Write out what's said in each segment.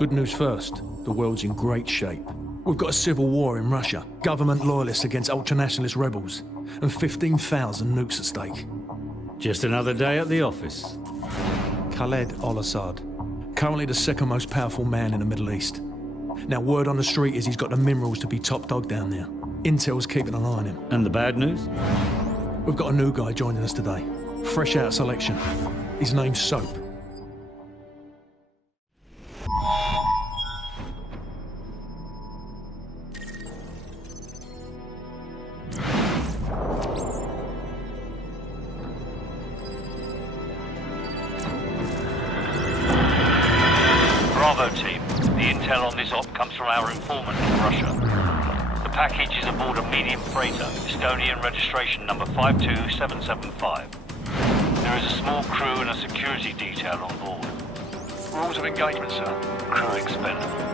Good news first, the world's in great shape. We've got a civil war in Russia, government loyalists against ultranationalist rebels, and 15,000 nukes at stake. Just another day at the office. Khaled al-Assad, currently the second most powerful man in the Middle East. Now, word on the street is he's got the minerals to be top dog down there. Intel's keeping an eye on him. And the bad news? We've got a new guy joining us today, fresh out of selection. His name's Soap. Bravo team, the intel on this op comes from our informant in Russia. The package is aboard a medium freighter, Estonian registration number 52775. There is a small crew and a security detail on board. Rules of engagement, sir. Crew expendable.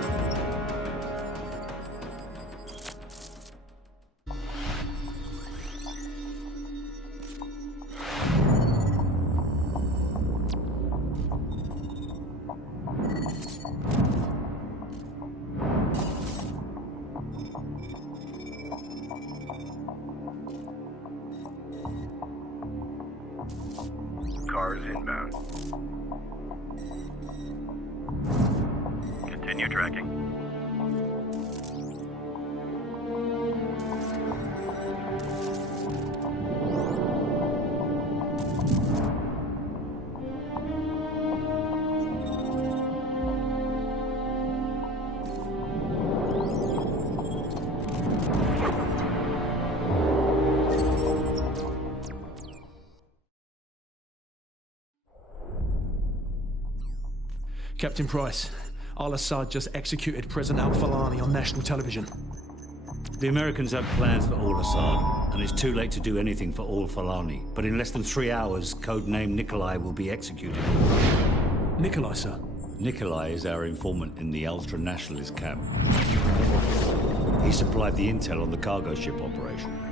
Cars inbound. Continue tracking. Captain Price, al-Assad just executed President al-Falani on national television. The Americans have plans for al-Assad, and it's too late to do anything for al-Falani. But in less than 3 hours, codename Nikolai will be executed. Nikolai, sir. Nikolai is our informant in the ultra-nationalist camp. He supplied the intel on the cargo ship operation.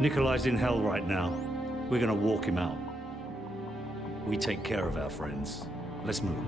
Nikolai's in hell right now. We're gonna walk him out. We take care of our friends. Let's move.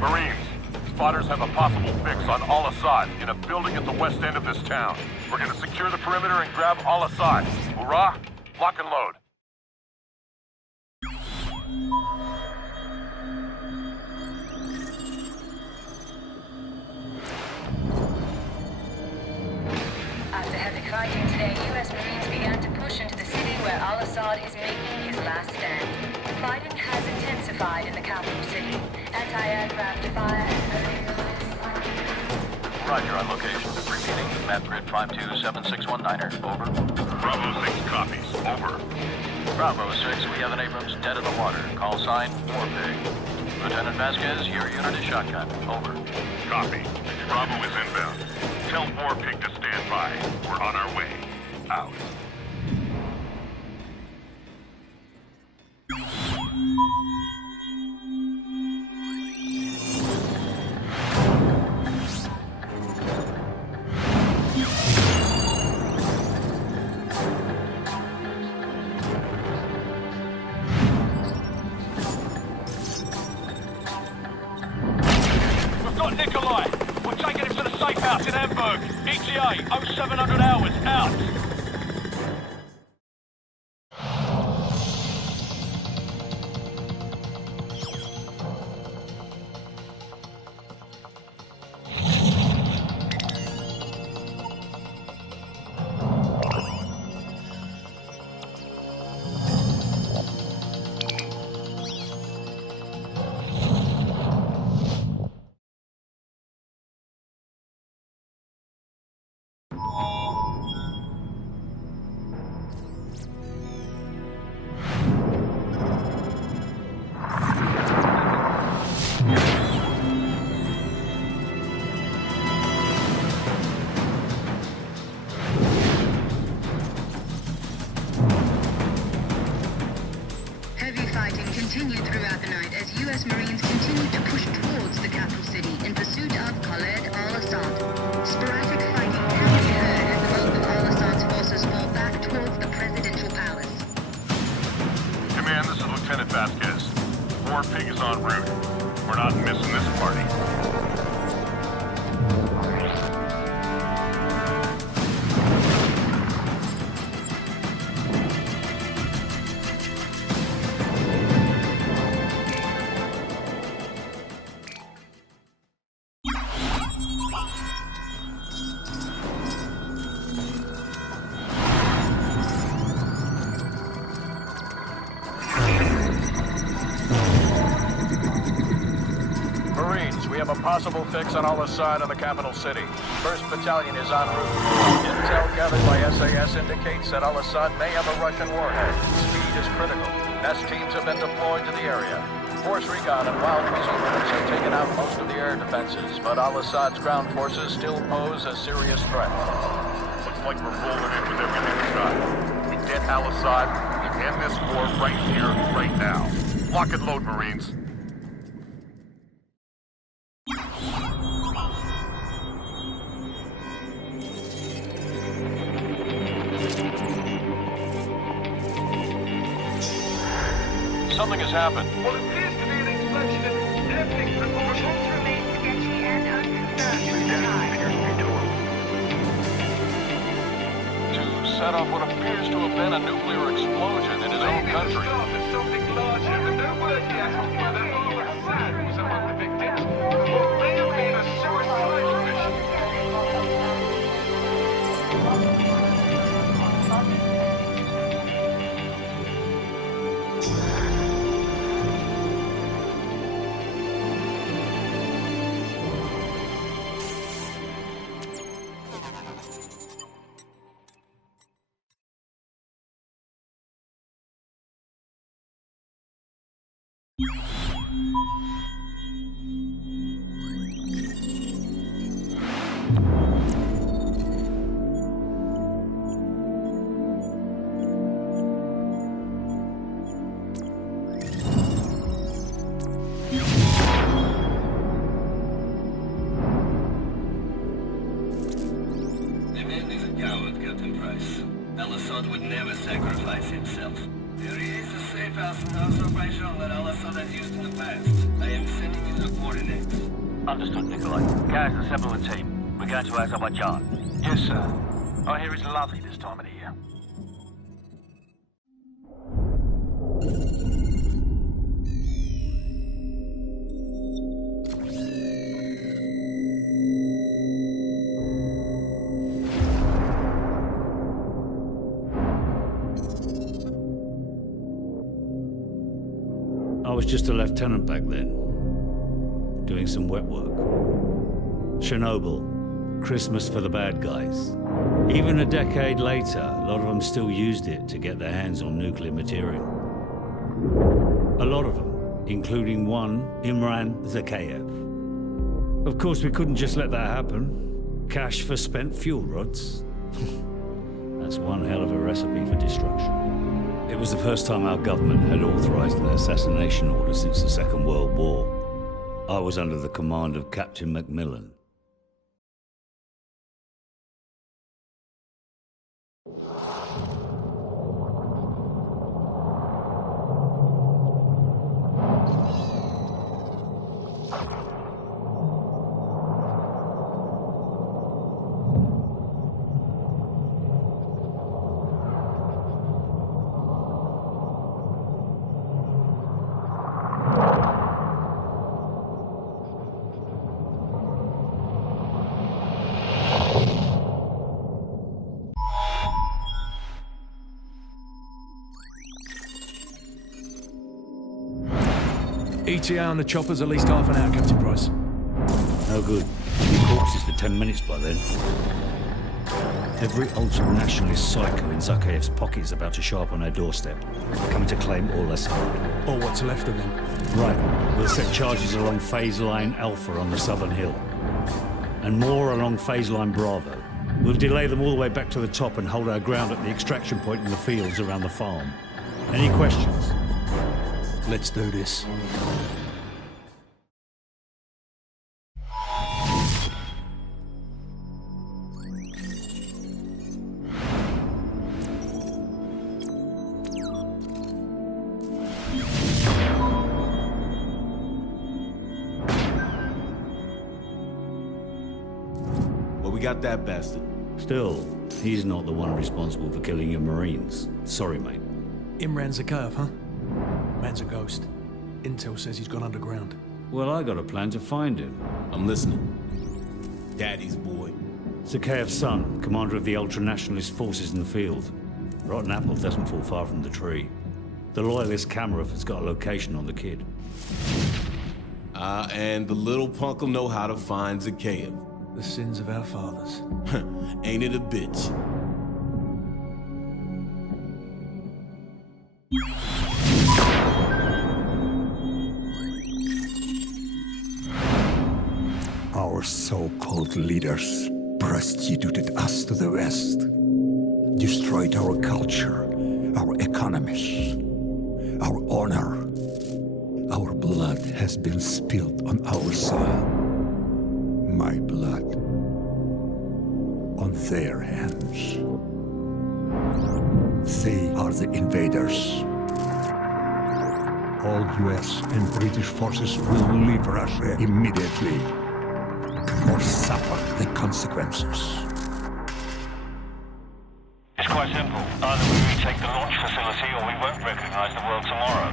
Marines, spotters have a possible fix on al-Assad in a building at the west end of this town. We're gonna secure the perimeter and grab al-Assad. Hoorah! Lock and load. After heavy fighting today, U.S. Marines began to push into the city where al-Assad is making his last stand. Fighting has intensified in the capital city. Anti-aircraft fire and Roger on location. Repeating, map grid 527619er. Over. Bravo 6 copies. Over. Bravo 6, we have an Abrams dead in the water. Call sign, Warpig. Lieutenant Vasquez, your unit is shotgun. Over. Copy. Bravo is inbound. Tell Warpig to stand by. We're on our way. Out. Nikolai! We're taking him to the safe house in Embark. ETA 0700 hours. Out. U.S. Marines continue to push towards the capital city in pursuit of Khaled al-Assad. Sporadic fighting can be heard as the bulk of al-Assad's forces fall back towards the presidential palace. Command, this is Lieutenant Vasquez. War Pig is en route. We're not missing this party. We have a possible fix on al-Assad in the capital city. 1st Battalion is en route. Intel gathered by SAS indicates that al-Assad may have a Russian warhead. Speed is critical. S teams have been deployed to the area. Force recon and wild weasel units have taken out most of the air defenses, but al-Assad's ground forces still pose a serious threat. Looks like we're rolling in with everything we got. We get al-Assad, we end this war right here, right now. Lock and load, Marines. Something has happened. What appears to be an explosion in airplane proportions remain sketchy and unconfirmed. To set off what appears to have been a nuclear explosion in his own country. Something larger, but no word yet on whether al-Assad was among the victims or may have been a suicidal mission. Al-Assad would never sacrifice himself. There is a safe house operation that Al-Assad has used in the past. I am sending you the coordinates. Understood, Nikolai. Guys, assemble the team. We're going to Azerbaijan. Yes, sir. I hear it's lovely this time of the year. I was just a lieutenant back then, doing some wet work. Chernobyl, Christmas for the bad guys. Even a decade later, a lot of them still used it to get their hands on nuclear material. A lot of them, including one, Imran Zakhaev. Of course, we couldn't just let that happen. Cash for spent fuel rods. That's one hell of a recipe for destruction. It was the first time our government had authorized an assassination order since the Second World War. I was under the command of Captain Macmillan. ETA on the chopper's at least half an hour, Captain Price. No good. Be corpses for 10 minutes by then. Every ultra-nationalist psycho in Zakhaev's pocket is about to show up on our doorstep, coming to claim al-Assad. Or what's left of him. Right. We'll set charges along phase line Alpha on the southern hill. And more along phase line Bravo. We'll delay them all the way back to the top and hold our ground at the extraction point in the fields around the farm. Any questions? Let's do this. we got that bastard. Still, he's not the one responsible for killing your Marines. Sorry, mate. Imran's a curve, huh? Man's a ghost. Intel says he's gone underground. Well, I got a plan to find him. I'm listening. Daddy's boy. Zakhaev's son, commander of the ultra-nationalist forces in the field. Rotten apple doesn't fall far from the tree. The loyalist camera has got a location on the kid. And the little punk'll know how to find Zakhaev. The sins of our fathers. Ain't it a bitch? Our so-called leaders prostituted us to the West, destroyed our culture, our economies, our honor. Our blood has been spilled on our soil. My blood on their hands. They are the invaders. All US and British forces will leave Russia immediately, or suffer the consequences. It's quite simple. Either we retake the launch facility or we won't recognize the world tomorrow.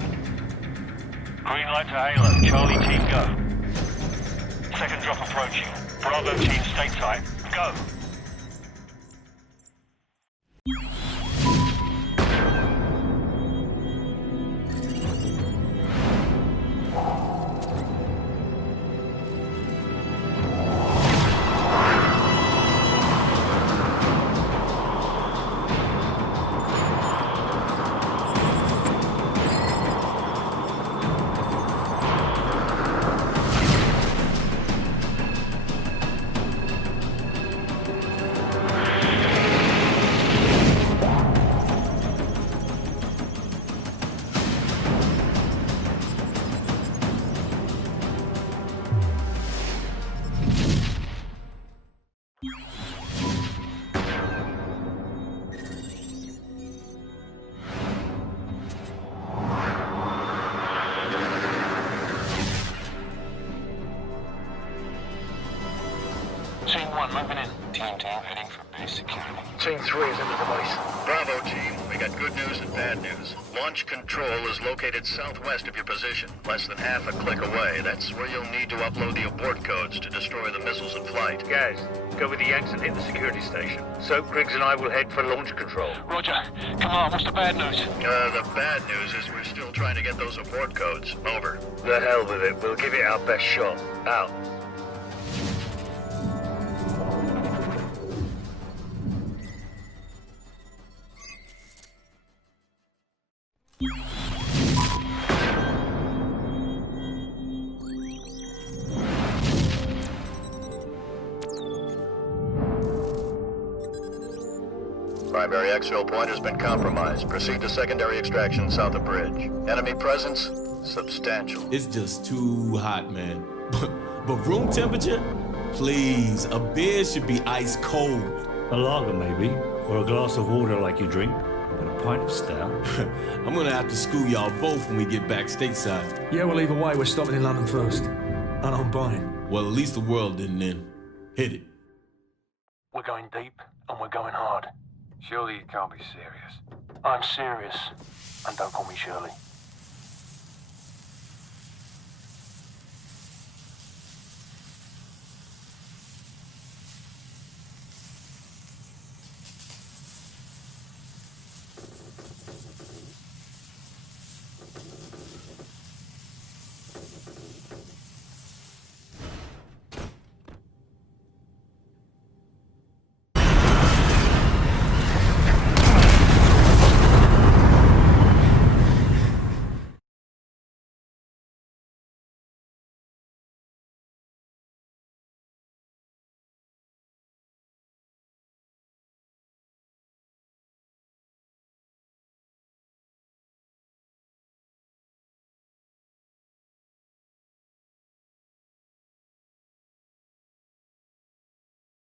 Green light to Halo. Charlie team, go. Second drop approaching. Bravo team, stay tight. Go. Team 1 moving in. Team 2 heading for base security. Team 3 is into the base. Bravo, team. We got good news and bad news. Launch control is located southwest of your position, less than half a click away. That's where you'll need to upload the abort codes to destroy the missiles in flight. Guys, go with the Yanks and hit the security station. So Griggs and I will head for launch control. Roger. Come on, what's the bad news? The bad news is we're still trying to get those abort codes. Over. The hell with it. We'll give it our best shot. Out. Primary exfil point has been compromised. Proceed to secondary extraction south of bridge. Enemy presence, substantial. It's just too hot, man. But room temperature? Please, a beer should be ice cold. A lager, maybe, or a glass of water like you drink, but a pint of stout. I'm gonna have to school y'all both when we get back stateside. Yeah, well, either way, we're stopping in London first. And I'm buying. Well, at least the world didn't end. Hit it. We're going deep, and we're going hard. Surely you can't be serious. I'm serious. And don't call me Shirley.